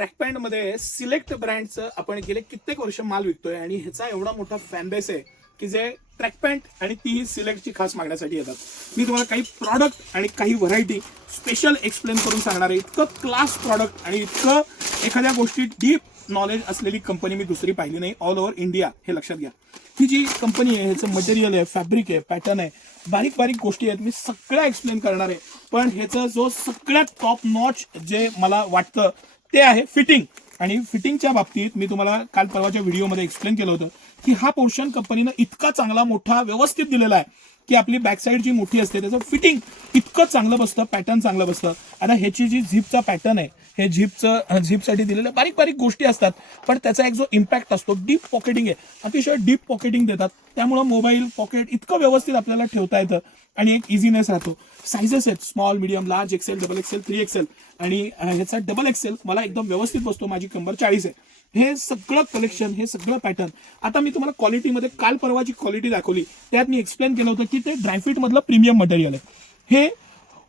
Track pant मध्ये select ब्रँडचं आपण गेले कित्येक वर्ष माल विकतोय आणि ह्याचा एवढा मोठा फॅन बेस आहे की जे ट्रॅक पॅन्ट आणि तीही सिलेक्टची खास मागण्यासाठी येतात. मी तुम्हाला काही प्रॉडक्ट आणि काही व्हरायटी स्पेशल एक्सप्लेन करून सांगणार आहे. इतकं क्लास प्रॉडक्ट आणि इतकं एखाद्या गोष्टी डीप नॉलेज असलेली कंपनी मी दुसरी पाहिली नाही ऑल ओव्हर इंडिया. हे लक्षात घ्या. ही जी कंपनी आहे ह्याचं मटेरियल आहे, फॅब्रिक आहे, पॅटर्न आहे, बारीक बारीक गोष्टी आहेत, मी सगळ्या एक्सप्लेन करणार आहे. पण ह्याचं जो सगळ्यात टॉप नॉच जे मला वाटतं ते आहे फिटिंग. आणि फिटिंगच्या बाबतीत मी तुम्हाला काल परवाच्या व्हिडिओमध्ये एक्सप्लेन केलं होतं की हा पोर्शन कंपनीनं इतका चांगला मोठा व्यवस्थित दिलेला आहे की आपली बॅकसाईड जी मोठी असते त्याचं फिटिंग इतकं चांगलं बसतं, पॅटर्न चांगलं बसतं. आता ह्याची जी झिपचा पॅटर्न आहे हे झिपसाठी दिलेलं बारीक बारीक गोष्टी असतात, पण त्याचा एक जो इम्पॅक्ट असतो डीप पॉकेटिंग आहे, अतिशय डीप पॉकेटिंग देतात. त्यामुळं मोबाईल पॉकेट इतकं व्यवस्थित आपल्याला ठेवता येतं आणि एक इझीनेस राहतो. सायझेस आहेत small, medium, large, XL, double XL, 3XL आणि ह्याचा डबल एक्सेल मला एकदम व्यवस्थित बसतो. माझी कंबर 40 आहे. हे सगळं कलेक्शन, हे सगळं पॅटर्न. आता मी तुम्हाला क्वालिटीमध्ये काल परवाची क्वालिटी दाखवली, त्यात मी एक्सप्लेन केलं होतं की ते ड्रायफिट मधलं प्रीमियम मटेरियल आहे. हे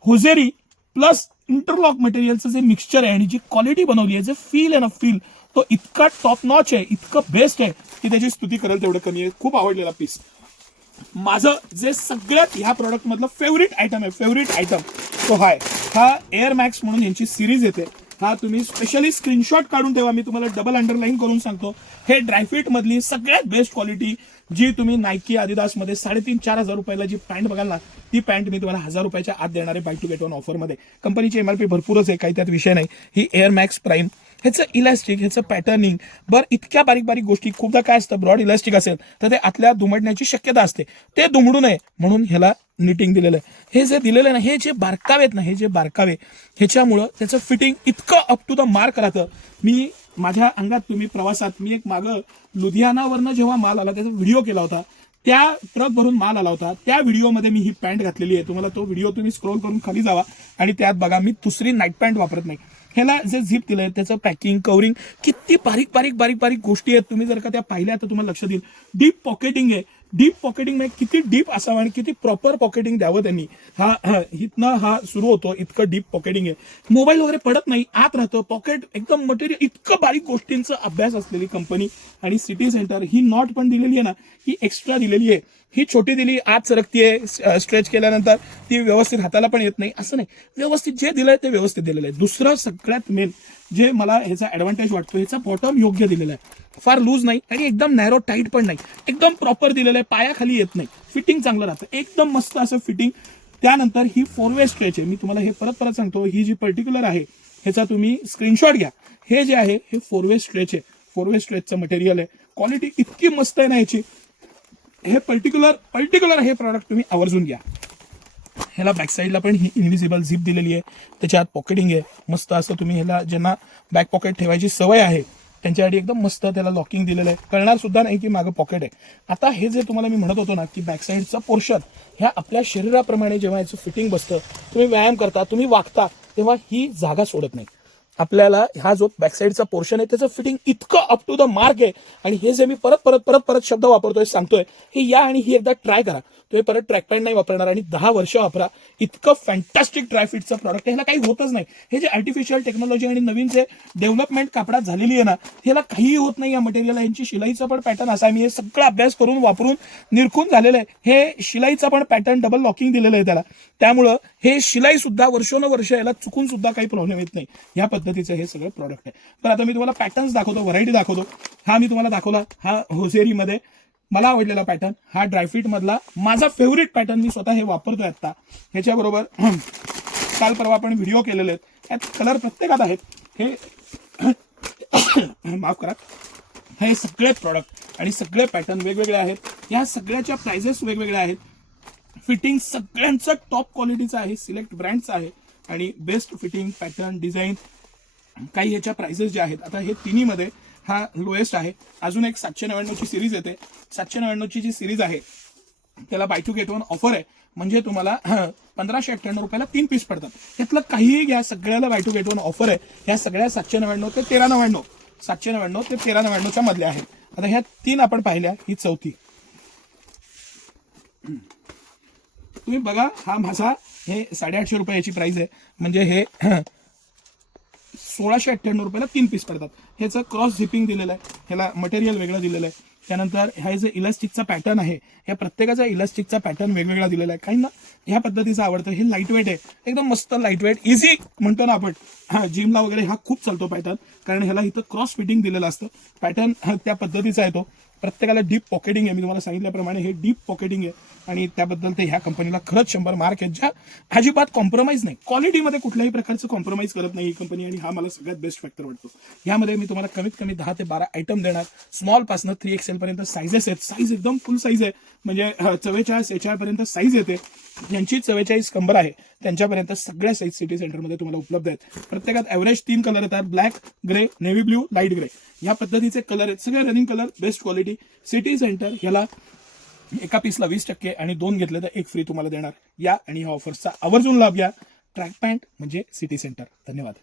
होजेरी प्लस इंटरलॉक मटेरियलचं जे मिक्सचर आहे आणि जी क्वालिटी बनवली आहे, जे फील आहे ना, फील तो इतका टॉप नॉच आहे, इतकं बेस्ट आहे की त्याची स्तुती करेल तेवढं कमी आहे. खूप आवडलेला पीस. माझं जे सगळ्यात ह्या प्रॉडक्ट मधलं फेवरेट आयटम आहे, फेवरेट आयटम तो हा एअर मॅक्स म्हणून यांची सिरीज येते. हा तुम्ही स्पेशली स्क्रीनशॉट काढून ठेवा. मी तुम्हाला डबल अंडरलाईन करून सांगतो. हे ड्रायफिट मधली सगळ्यात बेस्ट क्वालिटी जी तुम्ही नायकी आदिदास मध्ये 3,500-4,000 हजार रुपयाला जी पॅन्ट बघाल ना, ती पॅन्ट मी तुम्हाला 1,000 रुपयाच्या आत देणार आहे buy two get one offer मध्ये. कंपनीची MRP भरपूरच आहे, काही त्यात विषय नाही. ही एअर मॅक्स प्राईम, ह्याचं इलास्टिक, ह्याचं पॅटर्निंग, बरं इतक्या बारीक बारीक गोष्टी. खूपदा काय असतं, ब्रॉड इलास्टिक असेल तर ते आतल्या दुमडण्याची शक्यता असते, ते दुमडू नये म्हणून ह्याला निटिंग दिलेलं आहे. हे जे दिलेलं आहे ना, हे जे बारकावे आहेत ना, हे जे बारकावे, ह्याच्यामुळं त्याचं फिटिंग इतकं अप टू द मार्क राहतं. मी माझ्या अंगात तुम्ही प्रवासात मी एक मागं लुधियानावरनं जेव्हा माल आला त्याचा व्हिडिओ केला होता. त्या ट्रक भरून माल आला होता, त्या व्हिडिओमध्ये मी ही पॅन्ट घातलेली आहे. तुम्हाला तो व्हिडिओ तुम्ही स्क्रोल करून खाली जावा आणि त्यात बघा. मी दुसरी नाईट पॅन्ट वापरत नाही. ह्याला जे झिप दिलंय त्याचं पॅकिंग, कव्हरिंग, किती बारीक बारीक बारीक बारीक गोष्टी आहेत. तुम्ही जर का त्या पाहिल्या तर तुम्हाला लक्षात येईल. डीप पॉकेटिंग आहे. डीप पॉकेटिंग म्हणजे किती डीप असावं आणि किती प्रॉपर पॉकेटिंग द्यावं त्यांनी. इथनं हा सुरू होतो, इतकं डीप पॉकेटिंग आहे. मोबाईल वगैरे पडत नाही, आत राहतं पॉकेट एकदम. मटेरियल इतकं बारीक गोष्टींचा अभ्यास असलेली कंपनी. आणि सिटी सेंटर ही नॉट पण दिलेली आहे ना, ही एक्स्ट्रा दिलेली आहे. ही छोटी दिली, आत सरकतीये, स्ट्रेच केल्यानंतर ती व्यवस्थित हाताला पण येत नाही असं नाही. व्यवस्थित जे दिलंय ते व्यवस्थित दिलेलं आहे. दुसरं सगळ्यात मेन जे मला ह्याचा ऍडव्हान्टेज वाटतो, ह्याचा बॉटम योग्य दिलेला आहे. फार लूज नाही आणि एकदम नॅरो टाईट पण नाही, एकदम प्रॉपर दिलेलं आहे. पायाखाली येत नाही, फिटिंग चांगलं राहतं, एकदम मस्त असं फिटिंग. त्यानंतर ही 4-वे स्ट्रेच आहे. मी तुम्हाला हे परत सांगतो, ही जी पर्टिक्युलर आहे ह्याचा तुम्ही स्क्रीनशॉट घ्या. हे जे आहे हे 4-वे स्ट्रेच आहे. 4-वे स्ट्रेचचं मटेरियल आहे. क्वालिटी इतकी मस्त आहे ना ह्याची. हे पर्टिक्युलर हे प्रॉडक्ट तुम्ही आवर्जून घ्या. ह्याला बॅक साईडला पण ही इनव्हिजिबल झिप दिलेली आहे, त्याच्यात पॉकेटिंग आहे मस्त असं. तुम्ही ह्याला ज्यांना बॅक पॉकेट ठेवायची सवय आहे त्यांच्यासाठी एकदम मस्त त्याला लॉकिंग दिलेलं आहे. कळणार सुद्धा नाही की मागं पॉकेट आहे. आता हे जे तुम्हाला मी म्हणत होतो ना की बॅक साईडचा पोर्शन ह्या आपल्या शरीराप्रमाणे जेव्हा याचं फिटिंग बसतं, तुम्ही व्यायाम करता, तुम्ही वागता, तेव्हा ही जागा सोडत नाही. आपल्याला हा जो बॅकसाईडचा पोर्शन आहे त्याचं फिटिंग इतकं अप टू द मार्क आहे. आणि हे जे मी परत शब्द वापरतोय, सांगतोय, हे या आणि ही एकदा ट्राय करा. तुम्ही परत ट्रॅक पॅन्ट नाही वापरणार आणि 10 वर्ष वापरा. इतकं फॅन्टॅस्टिक ड्रायफिटचं प्रॉडक्ट आहे. ह्याला काही होतच नाही. हे जे आर्टिफिशियल टेक्नॉलॉजी आणि नवीन जे डेव्हलपमेंट कापडात झालेली आहे ना, ह्याला काहीही होत नाही. या मटेरियल यांची शिलाईचा पण पॅटर्न असा आहे. मी हे सगळं अभ्यास करून वापरून निरखून झालेलं आहे. हे शिलाईचा पण पॅटर्न डबल लॉकिंग दिलेलं आहे त्याला. त्यामुळं हे शिलाई सुद्धा वर्षोनवर्ष याला चुकून सुद्धा काही प्रॉब्लेम येत नाही. या पद्धतीचं हे सगळं प्रॉडक्ट आहे. पण आता मी तुम्हाला पॅटर्न्स दाखवतो, व्हरायटी दाखवतो. हा मी तुम्हाला दाखवला, हा होजेरीमध्ये मला आवडलेला पॅटर्न, हा ड्रायफिट मधला माझा फेवरेट पॅटर्न. मी स्वतः हे वापरतोय आता. ह्याच्याबरोबर काल परवा आपण व्हिडिओ केलेले आहेत. यात कलर प्रत्येकात आहेत. हे माफ करा, हे सगळे प्रॉडक्ट आणि सगळे पॅटर्न वेगवेगळे आहेत. या सगळ्याच्या प्राइजेस वेगवेगळ्या आहेत. फिटिंग सगळ्यांचं टॉप क्वालिटीचं आहे, सिलेक्ट ब्रँडचं आहे आणि बेस्ट फिटिंग, पॅटर्न, डिझाईन. काही ह्याच्या प्राइसेस ज्या आहेत, आता हे तिन्हीमध्ये हा लोएस्ट आहे. अजून एक 799 ची सिरीज येते. 799 ची जी सिरीज आहे त्याला buy two get one offer आहे. म्हणजे तुम्हाला 1,598 रुपयाला 3 पीस पडतात. त्यातलं काहीही घ्या, सगळ्याला buy two get one offer आहे. ह्या सगळ्या 799 ते 1399, 799 ते 1399च्या मधल्या आहेत. आता ह्या 3 आपण पाहिल्या, ही 4थी. तुम्ही बघा, हा माझा हे 850 रुपयाची प्राइस आहे. म्हणजे हे ₹1698 3 पीस पडतात. ह्याचं क्रॉस झिपिंग दिलेलं आहे, ह्याला मटेरियल वेगळं दिलेलं आहे. त्यानंतर ह्या जे इलास्टिकचा पॅटर्न आहे, ह्या प्रत्येकाचा इलास्टिकचा पॅटर्न वेगवेगळा दिलेला आहे. काहींना ह्या पद्धतीचं आवडतं. हे लाईट वेट आहे, एकदम मस्त लाईट वेट, इझी म्हणतो ना आपण. हा जिमला वगैरे हा खूप चालतो पॅटर्न, कारण ह्याला इथं क्रॉस फिटिंग दिलेलं असतं. पॅटर्न त्या पद्धतीचा आहे तो. प्रत्येकाला डीप पॉकेटिंग आहे, मी तुम्हाला सांगितल्याप्रमाणे हे डीप पॉकेटिंग आहे आणि त्याबद्दल ते ह्या कंपनीला खरंच 100 मार्क आहेत, ज्या अजिबात कॉम्प्रोमाइज नाही, क्वालिटीमध्ये कुठल्याही प्रकारचं कॉम्प्रोमाइज करत नाही ही कंपनी, आणि हा मला सगळ्यात बेस्ट फॅक्टर वाटतो. यामध्ये मी तुम्हाला कमीत कमी 10 ते 12 आयटम देणार. स्मॉल पासून 3XL पर्यंत साईजेस आहेत. साईज एकदम फुल साईज आहे, म्हणजे 44-46 पर्यंत साईज येते. ज्यांची 44 कंबर आहे त्यांच्यापर्यंत सगळ्या साईज सिटी सेंटरमध्ये तुम्हाला उपलब्ध आहेत. प्रत्येकात ॲव्हरेज 3 कलर येतात, black, grey, navy blue, light grey. या पद्धतीचे कलर आहेत, सगळे running colour, best quality. City centre ह्याला एका पीसला 20% आणि 2 घेतले तर 1 फ्री तुम्हाला देणार. या आणि ह्या ऑफर्सचा आवर्जून लाभ घ्या. ट्रॅक पॅन्ट म्हणजे सिटी सेंटर. धन्यवाद.